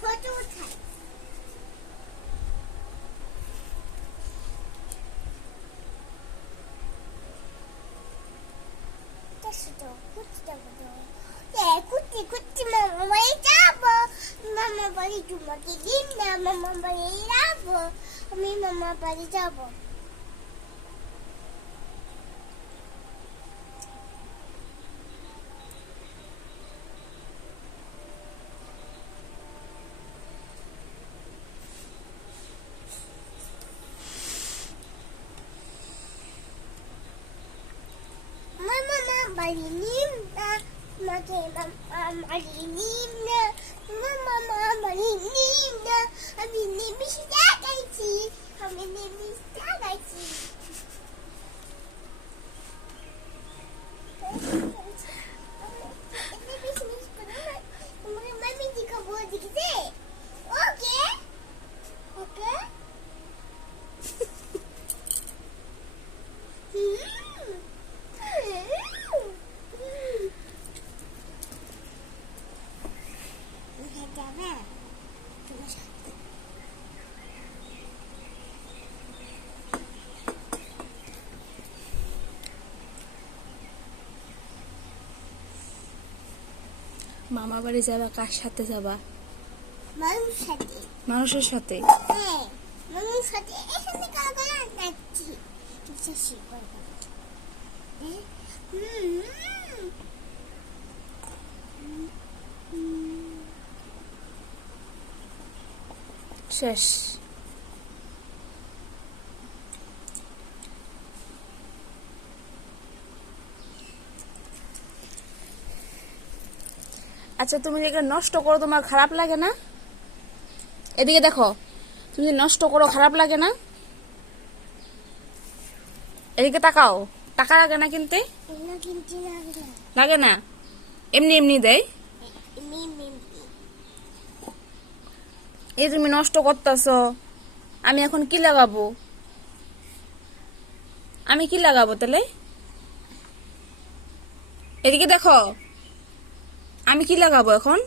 Photo উঠাই। কুচি মামা বাড়ি যাবো, মামা বাড়ি তোমাকে দিন না, মামা বাড়ি যাবো, আমি মামা বাড়ি যাবো। Bali nimna, mage bali nimna, mama bali nimna, ami nimis tagaychi, ami nimis tagaychi. Mami dikabo dikse, okay, okay. মামা বাড়ি যাবা, কার সাথে যাবা? মানুষের সাথে। মানুষের সাথে? হ্যাঁ, মানুষের সাথে। এখানে কাকা নাচছি। কিছু শিখব। শেষ। আচ্ছা, তুমি যেটা নষ্ট করো তোমার খারাপ লাগে না? এদিকে দেখো, তুমি যে নষ্ট করো খারাপ লাগে না? এদিকে তাকাও, টাকা লাগে না কিনতে? লাগে না, এমনি এমনি দেয়। এই তুমি নষ্ট করতেছো, আমি এখন কি লাগাবো? আমি কি লাগাবো তাহলে? এদিকে দেখো, আমি কি লাগাবো এখন?